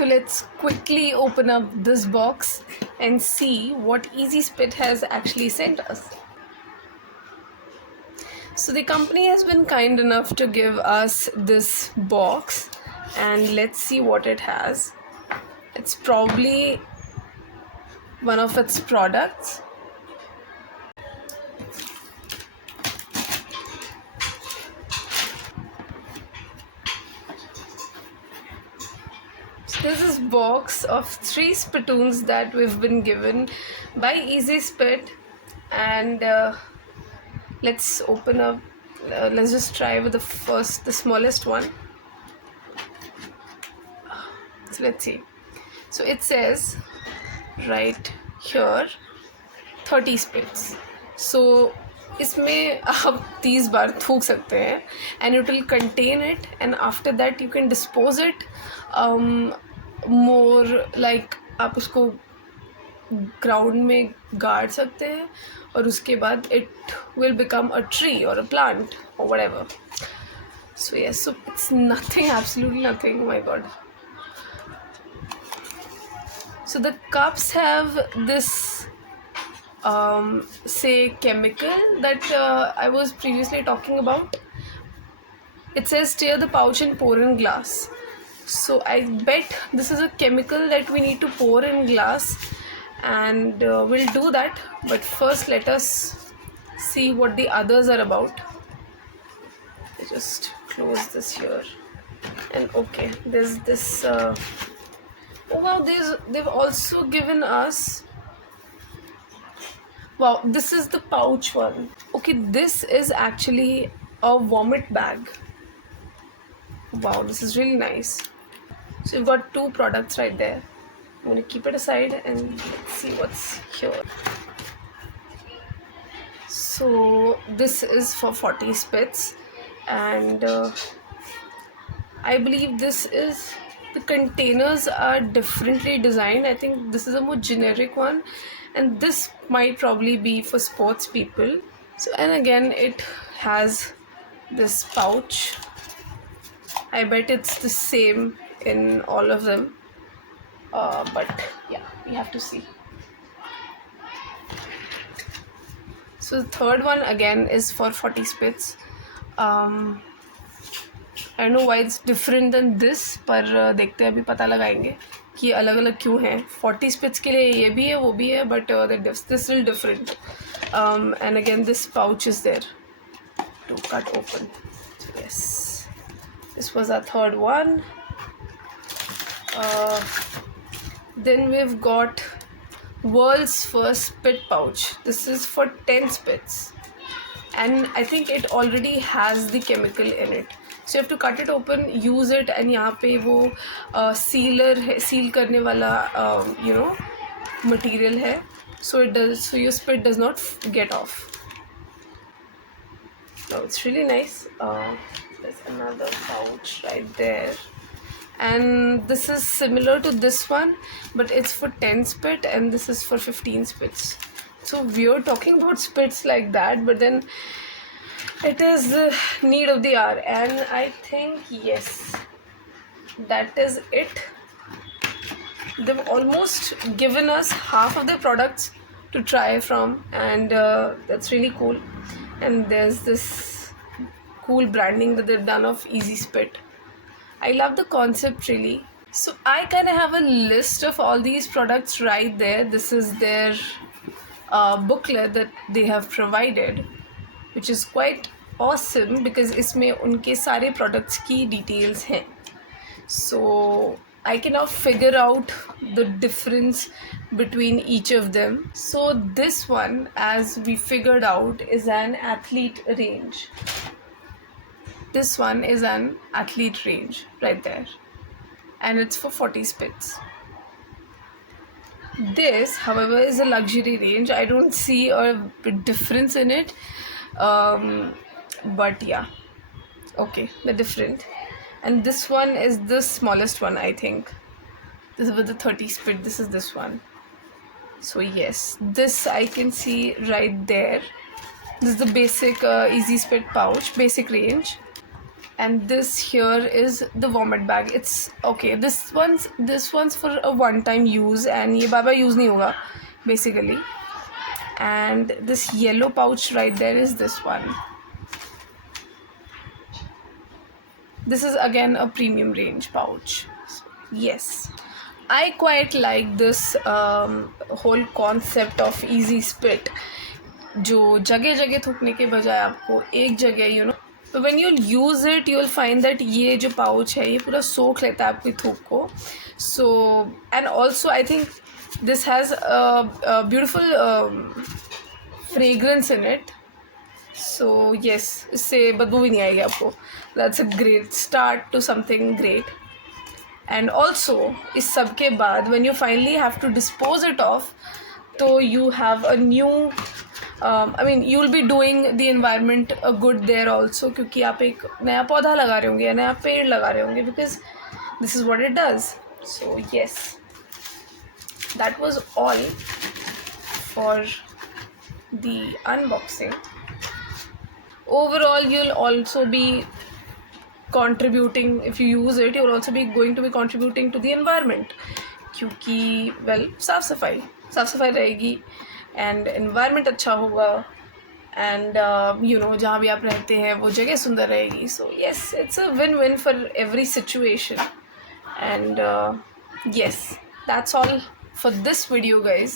So let's quickly open up this box and see what Easy Spit has actually sent us. So the company has been kind enough to give us this box, and let's see what it has. It's probably one of its products. This is box of 3 spittoons that we've been given by Easy Spit, and let's open up. Let's just try with the smallest one. So let's see. So it says right here 30 spits. So इसमें आप 30 बार थूक सकते हैं and it will contain it, and after that you can dispose it more like आप उसको ground में गाड़ सकते हैं और उसके बाद it will become a tree or a plant or whatever. So yes, so it's nothing, absolutely nothing. Oh my god. So the cups have this say chemical that I was previously talking about. It says stir the pouch and pour in glass. So I bet this is a chemical that we need to pour in glass, and we'll do that. But first let us see what the others are about. I just close this here, and okay, there's this oh wow, they've also given us, wow, this is the pouch one. Okay, this is actually a vomit bag. Wow, this is really nice. So you've got 2 products right there. I'm going to keep it aside and let's see what's here. So this is for 40 spits, and I believe this is, the containers are differently designed. I think this is a more generic one, and this might probably be for sports people. So, and again it has this pouch. I bet it's the same in all of them, but yeah, we have to see. So the third one again is for 40 spits. I don't know why it's different than this, पर देखते हैं, अभी पता लगाएंगे कि अलग अलग क्यों हैं. 40 spits के लिए ये भी है वो भी है, but this is still different. And again this pouch is there to cut open. So yes, this was our third one. Then we've got world's first spit pouch. This is for 10 spits, and I think it already has the chemical in it. So you have to cut it open, use it, and यहाँ पे वो sealer है, seal करने वाला material है, so your spit does not get off. Oh, it's really nice. There's another pouch right there, and this is similar to this one, but it's for 10 spit and this is for 15 spits. So we're talking about spits like that, but then it is the need of the hour, and I think yes, that is it. They've almost given us half of their products to try from, and that's really cool. And there's this cool branding that they've done of Easy Spit. I love the concept really. So I kind of have a list of all these products right there. This is their booklet that they have provided, which is quite awesome because इसमें उनके सारे products की details हैं. So I can now figure out the difference between each of them. So this one, as we figured out, is an athlete range. This one is an athlete range right there, and it's for 40 spits. This, however, is a luxury range. I don't see a difference in it, but yeah, okay, they're different. And this one is the smallest one, I think. This is with the 30 spit. This is this one. So yes, this I can see right there. This is the basic Easy Spit pouch, basic range. and this here is the vomit bag. It's okay, this one's for a one time use and ये बार बार use नहीं होगा basically. And this yellow pouch right there is this one. This is again a premium range pouch. Yes, I quite like this whole concept of easy spit, जो जगह जगह थूकने के बजाय आपको एक जगह तो when you'll use it you'll find that ये जो pouch है ये पूरा सोख लेता है आपकी थूक को. So and also I think this has a beautiful fragrance in it. So yes, इससे बदबू भी नहीं आएगी आपको. That's a great start to something great. And also इस सब के बाद when you finally have to dispose it off, तो you have a new I mean you'll be doing the environment a good there also, क्योंकि आप एक नया पौधा लगा रहे होंगे या नया पेड़ लगा रहे होंगे, because this is what it does. So yes, that was all for the unboxing. Overall you'll also be contributing, if you use it you'll also be going to be contributing to the environment, क्योंकि well साफ़ सफाई रहेगी and environment अच्छा होगा and जहाँ भी आप रहते हैं वो जगह सुंदर रहेगी. So yes, it's a win win for every situation. And yes, that's all for this video guys.